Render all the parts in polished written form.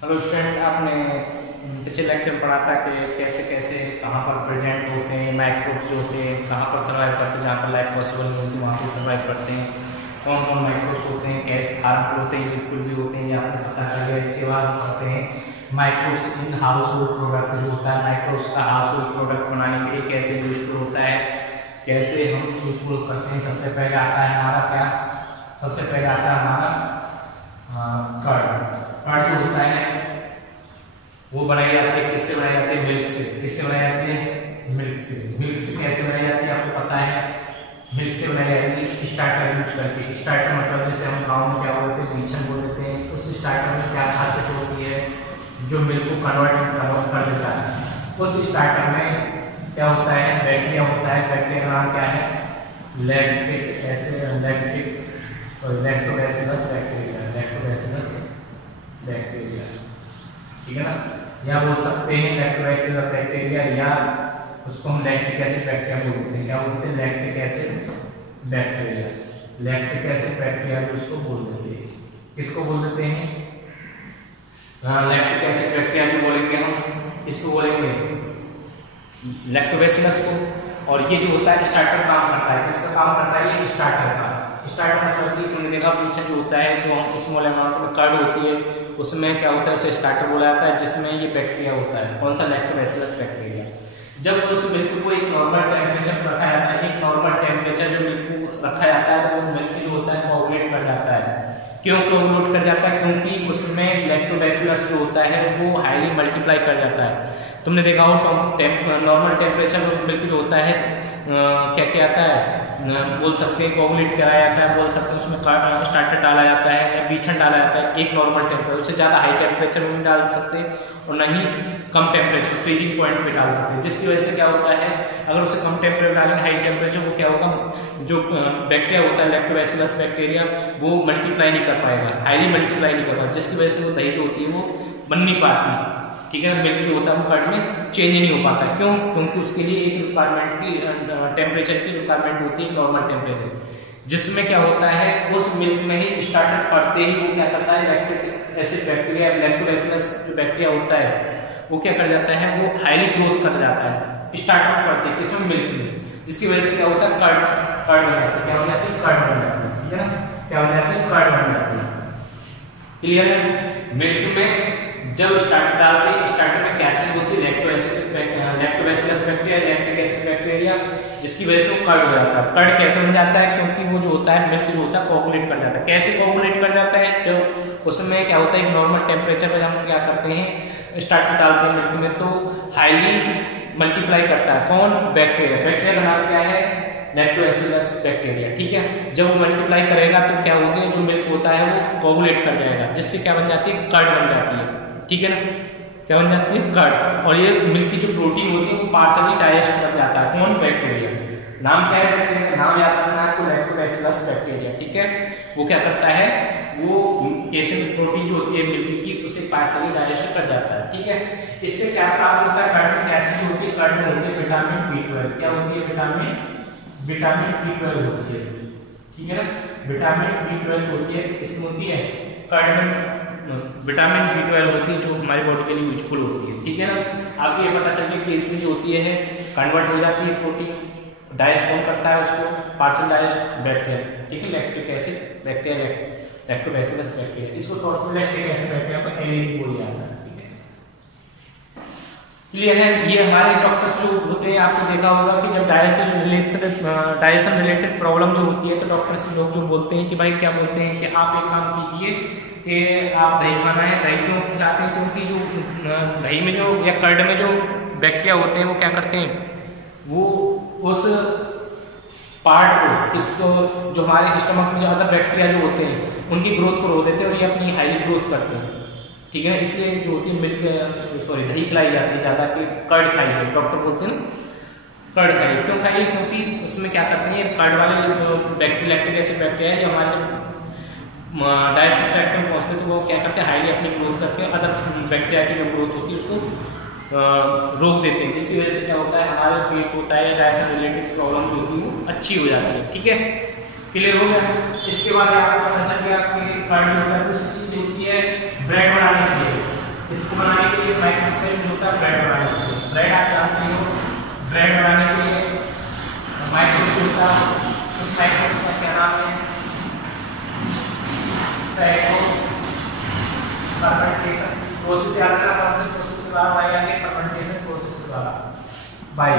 Hello student, आपने पिछले lecture में पढ़ा था कि कैसे कैसे कहाँ पर प्रेजेंट होते हैं माइक्रोब्स जो होते हैं, कहाँ पर सर्वाइव करते हैं, जहाँ पर लाइफ पॉसिबल नहीं होती वहाँ पर सर्वाइव करते हैं। कौन कौन माइक्रोब्स होते हैं, क्या हार्मफुल होते हैं, यूजफुल भी होते हैं, ये आपको पता चल गया। इसके बाद पढ़ते हैं microbes in house hold product जो होता है, माइक्रोब्स का हाउस होल्ड प्रोडक्ट बनाने के लिए कैसे यूजफुल होता है, कैसे हम यूजफुल करते हैं। सबसे पहले आता है हमारा क्या, सबसे पहले आता है हमारा कर्ड। कर्ड जो होता है वो बनाई जाती है, किससे बनाई जाती है? मिल्क से। किससे बनाई जाती है? मिल्क से। मिल्क से कैसे बनाई जाती है आपको पता है? मिल्क से बनाई जाती है स्टार्टर यूज करके। स्टार्टर मतलब जैसे हम गांव में क्या बोलते हैं, बीछन बोल देते हैं। उस स्टार्टर में क्या खासियत होती है जो मिल्क को कन्वर्ट कर देता है। उस स्टार्टर में क्या होता है? बैक्टीरिया होता है। बैक्टीरिया का नाम क्या है? लैक्टिक एसिड, लैक्टिक और लैक्टोबैसिलस बैक्टीरिया। लैक्टोबैसिलस बैक्टीरिया, ठीक है ना। या बोल सकते हैं लैक्टोबैसिलस बैक्टीरिया, या उसको हम लैक्टिक एसिड बैक्टीरिया बोलते हैं। क्या बोलते हैं? Lactic acid bacteria. Lactic acid bacteria उसको बोल देते हैं। किसको बोल देते हैं? लैक्टिक एसिड बैक्टीरिया जो बोलेंगे हम, इसको बोलेंगे लैक्टोबैसिलस को। और ये जो होता है स्टार्टर काम करता है। किसका काम करता है? ये स्टार्टर का। स्टार्टर मतलब कि तुमने देखा पीछे जो होता है, जो हम स्मॉल अमाउंट में कर्ड होती है उसमें क्या होता है, उसे स्टार्टर बोला जाता है, जिसमें ये बैक्टीरिया होता है। कौन सा? Lactobacillus bacteria. जब उस मिल्क को एक नॉर्मल टेम्परेचर पर रखा जाता है, एक नॉर्मल टेम्परेचर जो मिल्क को रखा जाता है, तो वो मिल्क जो होता है कोagulate कर जाता है। क्यों कोagulate कर जाता है? क्योंकि उसमें लैक्टोबैसिलस जो होता है वो हाईली मल्टीप्लाई कर जाता है। तुमने देखा हो नॉर्मल टेम्परेचर पर मिल्क जो होता है क्या क्या आता है, बोल सकते हैं कोagulate कराया जाता है, बोल सकते हैं उसमें स्टार्टर डाला जाता है या बीछन डाला जाता है। एक नॉर्मल टेम्परेचर, उससे ज़्यादा हाई टेम्परेचर में डाल सकते और नहीं कम टेम्परेचर फ्रीजिंग पॉइंट पे डाल सकते हैं। जिसकी वजह से क्या होता है, अगर उसे कम टेम्परेचर डालेंगे हाई टेम्परेचर को, क्या होगा, जो बैक्टीरिया होता है लैक्टोबैसिलस बैक्टीरिया वो मल्टीप्लाई नहीं कर पाएगा, हाईली मल्टीप्लाई नहीं कर पाएगा, जिसकी वजह से वो दही जो होती है वो बन नहीं पाती, ठीक है। मिल्क जो होता है वो कर्ड में चेंज नहीं हो पाता। क्यों? क्योंकि उसके लिए एक रिक्वायरमेंट की टेम्परेचर की रिक्वायरमेंट होती है, नॉर्मल टेम्परेचर, जिसमें क्या होता है उस मिल्क में ही स्टार्टर पड़ते ही वो क्या करता है, लैक्टिक एसिड बैक्टीरिया लैक्टोबैसिलस जो बैक्टीरिया होता है वो क्या कर जाता है, वो हाईली ग्रोथ कर जाता है स्टार्टर पड़ते हैं किसमें? मिल्क में। जिसकी वजह से क्या होता है, कर्ड बन जाता है। क्या हो जाती है? कर्ड बन जाती है, ठीक है ना। क्या हो जाती है? कर्ड बन जाती है। क्लियर है? मिल्क में जब स्टार्टर डालते हैं, स्टार्टर में क्या चीज होती है? Lactobacillus bacteria, lactic acid bacteria, जिसकी वजह से वो कर्ड हो जाता है। कर्ड कैसे बन जाता है? क्योंकि वो जो होता है मिल्क जो होता है कोagulate कर जाता है। कैसे कोagulate कर जाता है? जब उसमें क्या होता है, एक नॉर्मल टेम्परेचर पर हम क्या करते हैं, स्टार्टर डालते हैं मिल्क में, तो हाईली मल्टीप्लाई करता है। कौन? बैक्टीरिया। बैक्टीरिया का नाम क्या है? लैक्टोबैसिलस बैक्टीरिया, ठीक है। जब वो मल्टीप्लाई करेगा तो क्या होगा, जो मिल्क होता है वो कोagulate कर जाएगा, जिससे क्या बन जाती है, कर्ड बन जाती है, ठीक है ना। क्या बन जाती है? कर्ड। और ये मिल्क की जो प्रोटीन होती है वो पार्शली डाइजेस्ट कर जाता है। कौन? बैक्टीरिया। नाम क्या है बैक्टीरिया का? नाम याद रखना है आपको, लैक्टोबैसिलस बैक्टीरिया, ठीक है। वो क्या करता है, वो कैसे प्रोटीन जो होती है मिल्क की उसे पार्शली डाइजेस्ट कर जाता है, ठीक है। इससे क्या प्राप्त होता है? कर्ड में क्या चीज होती है? कर्ड में होती है विटामिन B12। क्या होती है? विटामिन B12 होती है, ठीक है ना। विटामिन B12 होती है, इसमें होती है कर्ड में विटामिन B12 होती है, जो हमारी बॉडी के लिए यूजफुल होती है, ठीक है ना। आपको ये पता चल गया कि इसमें जो होती है कन्वर्ट हो जाती है प्रोटीन, डाइजेस्ट कौन करता है उसको? पार्शियल डाइजेस्ट बैक्टीरिया, ठीक है। Lactic acid bacteria, lactobacillus bacteria, इसको शॉर्ट में लैक्टिक एसिड बैक्टीरिया को LAB बोला जाता है, ठीक है। क्लियर है? ये हमारे डॉक्टर्स जो होते हैं, आपको देखा होगा कि जब डाइजेशन रिलेटेड प्रॉब्लम जो होती है तो डॉक्टर्स लोग जो बोलते हैं कि भाई क्या बोलते हैं कि आप एक काम कीजिए कि आप दही खाना है। दही क्यों खिलाते हैं? क्योंकि जो दही में जो या कर्ड में जो बैक्टीरिया होते हैं वो क्या करते हैं, वो उस पार्ट को, किसको, जो हमारे स्टमक में जो अदर बैक्टीरिया जो होते हैं उनकी ग्रोथ को रोक देते हैं और ये अपनी हाईली ग्रोथ करते हैं, ठीक है ना। इसलिए जो होती है दही खिलाई जाती है ज़्यादा कि कर्ड खाइए। डॉक्टर बोलते हैं ना कर्ड खाइए। क्यों खाइए? क्योंकि उसमें क्या करते हैं, कर्ड वाले बैक्टीरिया लैक्टिक एसिड बैक्टीरिया है, हमारे डाइजेस्टिव ट्रैक्ट में पहुंचते तो वो क्या करते हैं, हाईली अपनी ग्रोथ करते हैं, अदर बैक्टीरिया की जो ग्रोथ होती है उसको रोक देते हैं, जिसकी वजह से क्या होता है, हमारे पेट होता है डाइजेशन रिलेटेड प्रॉब्लम जो होती है वो अच्छी हो जाती है, ठीक है। क्लियर हो गया? इसके बाद आपको पता चल गया कि कर्ड जो होता है कुछ चीज होती है ब्रेड बनाने के लिए, इसको बनाने के लिए माइक्रोस्टेप जो होता है ब्रेड बनाने के लिए, ब्रेड आप जानते हो, ब्रेड बनाने के लिए माइक्रोस्टेप का, उस माइक्रोस्टेप का क्या नाम है, फर्मेंटेशन प्रोसेस। याद रखना कौन से प्रोसेस के द्वारा बनाई जाती है, फर्मेंटेशन प्रोसेस के द्वारा बाई।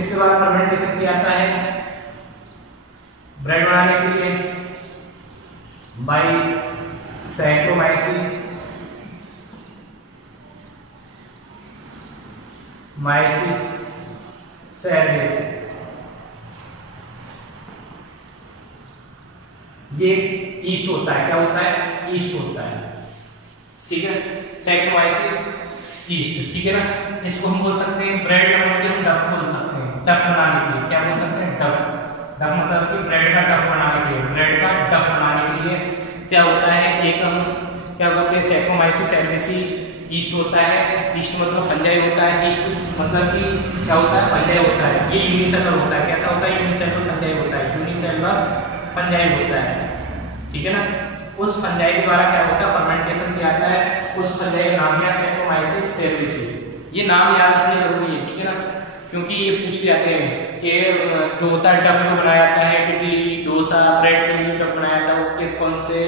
इसके बाद फर्मेंटेशन किया जाता है ब्रेड बनाने के लिए बाई सैक्रोमाइसिस सेरेनेसिस। ये ईस्ट होता है, क्या होता है, ईस्ट होता है, ठीक है, सैक्रोमाइसिस ईस्ट, ठीक है ना। इसको हम बोल सकते हैं ब्रेड बनाने के लिए डफ बोल सकते हैं, डफ बनाने के लिए क्या बोल सकते हैं, डफ। डफ मतलब कि ब्रेड का डफ बनाने के लिए, ब्रेड का डफ बनाने के लिए क्या होता है, एक हम क्या करते हैं, सैक्रोमाइसिस सेरेनेसिस ईस्ट होता है। ईस्ट मतलब फंजाई होता है, ईस्ट मतलब कि क्या होता है, फंजाई होता है। ये यूनिसेलुलर होता है, कैसा होता है, यूनिसेलुलर फंजाई होता है, यूनिसेलुलर फंजाई होता है, ठीक है ना। उस फंजाई के द्वारा क्या होता है, फर्मेंटेशन किया जाता है। उस फंजाई का नाम है सैक्रोमाइसिस सेरेनेसिस। ये नाम याद रखना जरूरी है, ठीक है ना, क्योंकि ये पूछ जाते हैं कि जो होता है डफ जो बनाया जाता है, इडली डोसा ब्रेड के लिए डफ बनाया जाता है, वो किस कौन से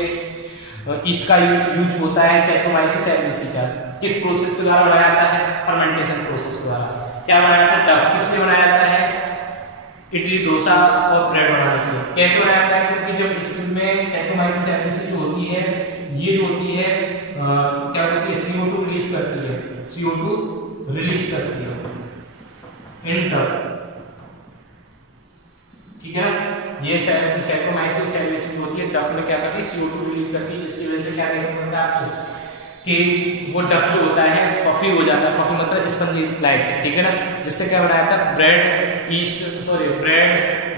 ईस्ट का यूज होता है, सैक्रोमाइसिस सेरेनेसिस का किस प्रोसेस के द्वारा बनाया जाता है, फर्मेंटेशन प्रोसेस के द्वारा। क्या बनाया जाता है, डफ किस लिए बनाया जाता है, इडली डोसा और ब्रेड बनाने के लिए। कैसे बनाया जाता है, क्योंकि जब इसमें सैक्रोमाइसिस सेरेनेसिस जो होती है, ये जो होती है क्या होती है, CO2 रिलीज करती है, CO2 रिलीज करती है इन डफ, ठीक है। ये सैक्रोमाइसिस सेरेनेसिस होती है, डफ में क्या करती है, CO2 रिलीज करती है, जिसकी वजह से क्या देखने को मिलता है आपको कि वो डफ जो होता है पफी हो जाता है, पफी मतलब स्पंजी लाइक, ठीक है ना, जिससे क्या बनाया जाता है, ब्रेड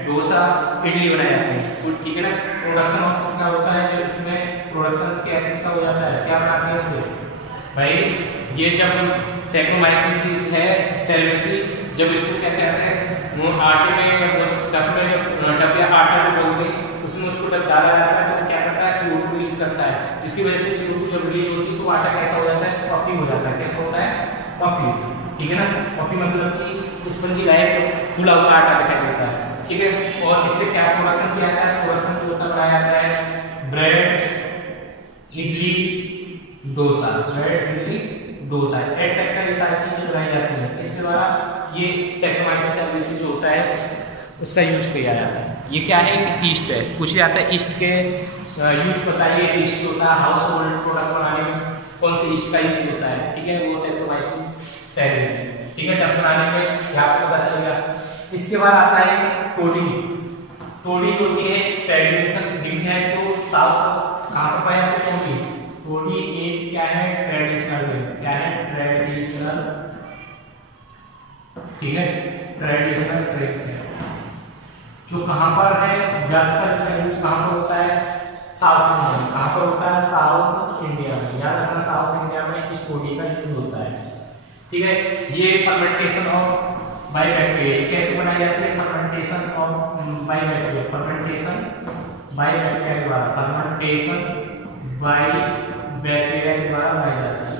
डोसा इडली बनाया जाते हैं, ठीक है ना। प्रोडक्शन ऑफ किसका होता है, जब इसमें प्रोडक्शन क्या किसका हो जाता है, क्या बनाते हैं इससे भाई, ये जब सैक्रोमाइसिस है सेरेनेसिस, जब इसको क्या कहते हैं, वो आटे में डफ में डफ या आटा जो बोलते हैं, उसमें उसको जब डाला जाता है तो क्या करता है, CO2 रिलीज करता है, जिसकी वजह से CO2 जब रिलीज होती है तो आटा कैसा हो जाता है, पफी हो जाता है, कैसा होता है, पफी, ठीक है ना। पफी मतलब कि स्पंजी लाइक फूला हुआ आटा दिखाई देता है, ठीक है। और इससे क्या प्रोडक्शन किया जाता है, प्रोडक्शन जो होता बनाया जाता है bread idli dosa, bread idli dosa etcetera, ये सारी चीजें बनाई जाती हैं। इसके द्वारा ये सैक्रोमाइसिस सेरेनेसिस जो होता है उसका यूज किया जाता है। ये क्या है, ईस्ट है, पूछ जाता है ईस्ट के यूज बताइए, ईस्ट होता है हाउस होल्ड प्रोडक्ट बनाने में कौन से ईस्ट का यूज होता है, ठीक है, वो सैक्रोमाइसिस सेरेनेसिस, ठीक है, डफ बनाने में आपको पता चलेगा। इसके बाद आता है टोडी। टोडी होती है ट्रेडिशनल ड्रिंक है, जो साउथ कहाँ पर पाया जाता है, टोडी एक क्या है, ट्रेडिशनल ड्रिंक, क्या है, ट्रेडिशनल, ठीक है, ट्रेडिशनल ड्रिंक है, जो कहाँ पर है, ज्यादातर इसका यूज कहाँ पर होता है, साउथ इंडिया में। कहाँ पर होता है, साउथ इंडिया में, याद रखना साउथ इंडिया में इस टोडी का यूज होता है, ठीक है। ये फर्मेंटेशन ऑफ बाय बैक्टीरिया कैसे बनाई जाती है, fermentation of by bacteria, fermentation by bacteria के द्वारा, फर्मेंटेशन बाय बैक्टीरिया के द्वारा बनाई जाती है,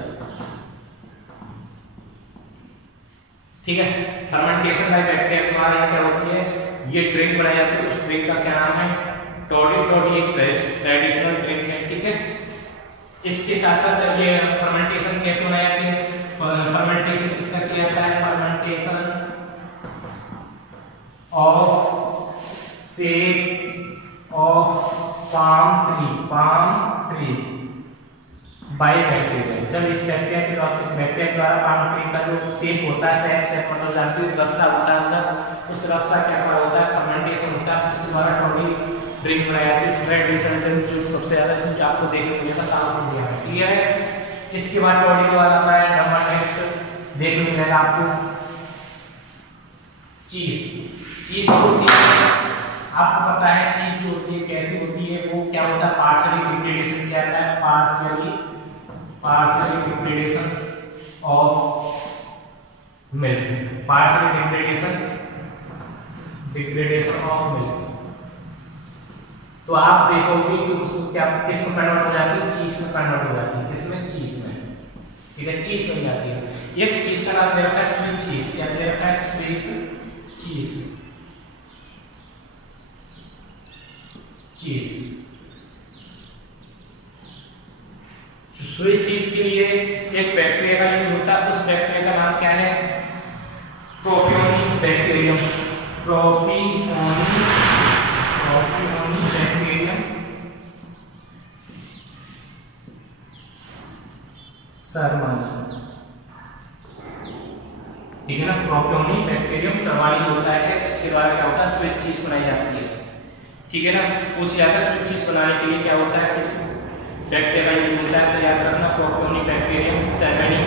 ठीक है। फर्मेंटेशन बाय बैक्टीरिया के द्वारा क्या होती है, ये ड्रिंक बनाई जाती है। उस ड्रिंक का क्या नाम है, टोडी। टोडी एक ट्रेडिशनल ड्रिंक है, ठीक है। इसके साथ साथ ये फर्मेंटेशन कैसे बनाई जाती है, फर्मेंटेशन किसका किया जाता है, fermentation of shape of palm trees by bacteria. जब इस बैक्टीरिया के द्वारा पाम ट्री का जो सेप होता है, सेप मतलब जानते हो रस्सा होता है अंदर, उस रस्सा क्या क्या होता है, फर्मेंटेशन होता है, उसके द्वारा टोडी ड्रिंक बनाया जाती है। ट्रेडिशनल ड्रिंक जो सबसे ज्यादा कुछ आपको देखने को मिलेगा साउथ इंडिया में, ठीक है। इसके बाद टोडी के बाद आता है नंबर नेक्स्ट देखने को मिलेगा आपको चीज। चीज होती है, आपको पता है चीज जो होती है कैसी होती है, वो क्या होता है, पार्शियली डिग्रेडेशन किया जाता है, partially degradation of milk, partially degradation of milk. तो आप देखोगे कि उसको क्या किस में कन्वर्ट हो जाती है, चीज में कन्वर्ट हो जाती है, किसमें, चीज में, ठीक है, चीज बन जाती है। एक चीज का नाम दे रखा है स्विस चीज, क्या दे रखा है? स्विस चीज, चीज। स्विस चीज के लिए एक बैक्टीरिया का यूज होता है, उस बैक्टीरिया का नाम क्या है? प्रोपियोनिक बैक्टीरियम, प्रोपियोनिक बैक्टीरियम सर्वानी, ठीक है ना। प्रोपियोनिक बैक्टीरियम सर्वानी होता है, उसके बाद क्या होता है? स्विस चीज बनाई जाती है, ठीक है ना। पूछ जाता है स्विस चीज बनाने के लिए क्या होता है, किस बैक्टीरिया का यूज होता है? तो याद रखना प्रोपियोनिक बैक्टीरियम सर्वानी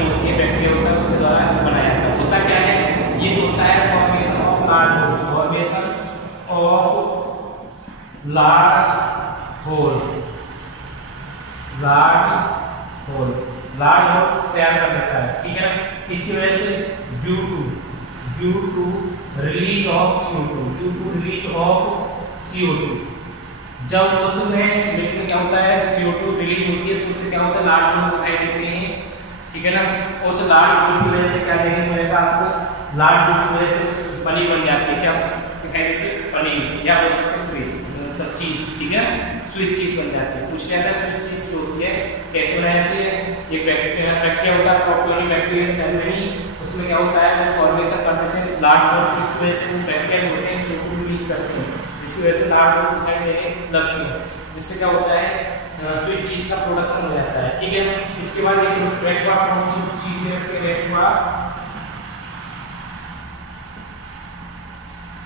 होती है, बैक्टीरिया होता है, उसके द्वारा बनाया जाता है। होता क्या है? ये जो होता है formation of large whole, formation of large whole, large whole तैयार कर सकता है, ठीक है ना। इसकी वजह से due to release of CO2, जब उसमें लिक्विड क्या होता है? CO2 रिलीज होती है, तो उससे क्या होता है? लार्ज होल दिखाई देते हैं, ठीक है ना। उस लार्ज होल की वजह से क्या देखने मिलेगा आपको? लार्ज होल की वजह से पनीर बन जाती है, क्या दिखाई देती है? पनीर, या बोल सकते हैं स्विस, मतलब चीज, ठीक है। स्विस चीज बन जाती है। पूछ कहता है स्विस चीज जो होती है कैसे बनाई जाती है? ये बैक्टीरिया होता है प्रोपियोनिक बैक्टीरियम सर्वानी, उसमें क्या होता है? वो फॉर्मेशन करते हैं लार्ज होल, इस वजह से वो बैक्टीरिया होते हैं CO2 रिलीज करते हैं, इसकी वजह से लार्ज होल दिखाई देने लगती है, जिससे क्या होता है? स्विस चीज का प्रोडक्शन हो जाता है, ठीक है। इसके बाद एक रेडवार्फ चीज में रखते हैं, रेडवार्फ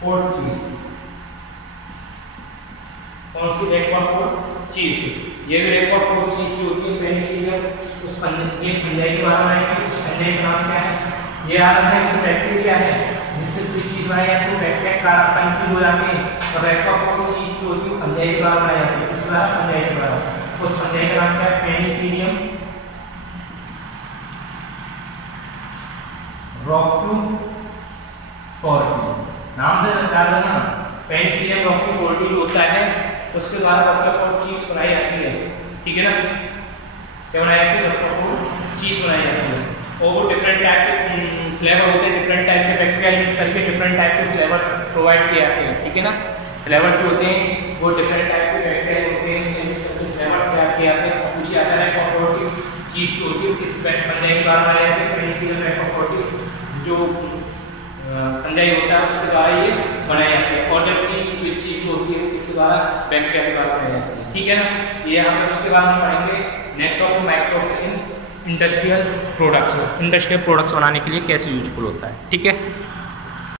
फोर्थ चीज, कौन सी? रेडवार्फ चीज। ये भी रेडवार्फ चीज की होती है, पेनिसिलियम, उस फंजाई के बारे में आएगी। उस फंजाई का नाम क्या है? ये आ रहा है कि बैक्टीरिया है जिससे स्विस चीज बनाई जाती है, बैक्टीरिया का कंफ्यूज हो जाते हैं, और रेडवार्फ चीज जो होती है फंजाई के बारे में बनाई जाती है, किस द्वारा? फंजाई के द्वारा। उस फंजाई का नाम क्या है? पेनिसिलियम रोक्यूफोर्टी, नाम से याद है ना। पेनिसिलियम रोक्यूफोर्टी होता है, उसके द्वारा रोक्यूफोर्ट चीज बनाई जाती है, ठीक है ना। क्या बनाई जाती है? रोक्यूफोर्ट चीज बनाई जाती है, और वो डिफरेंट टाइप के फ्लेवर होते हैं, डिफरेंट टाइप के बैक्टीरिया यूज करके डिफरेंट टाइप के फ्लेवर प्रोवाइड किए जाते हैं, ठीक है ना। फ्लेवर जो होते हैं वो डिफरेंट टाइप के बैक्टीरिया होते हैं, फ्लेवर्स तैयार किए जाते हैं। पूछे जाता है रोक्यूफोर्ट चीज जो होती है किस फंजाई के द्वारा बनाई जाती है? पेनिसिलियम रोक्यूफोर्टी जो फंजाई होता है उसके द्वारा ये बनाई जाती है, और जबकि स्विस चीज जो होती है वो किसके द्वारा? बैक्टीरिया के द्वारा बनाई जाती है, ठीक है ना। ये हम उसके बाद हम पढ़ेंगे next topic microbes in industrial products, industrial products बनाने के लिए कैसे यूजफुल होता है, ठीक है।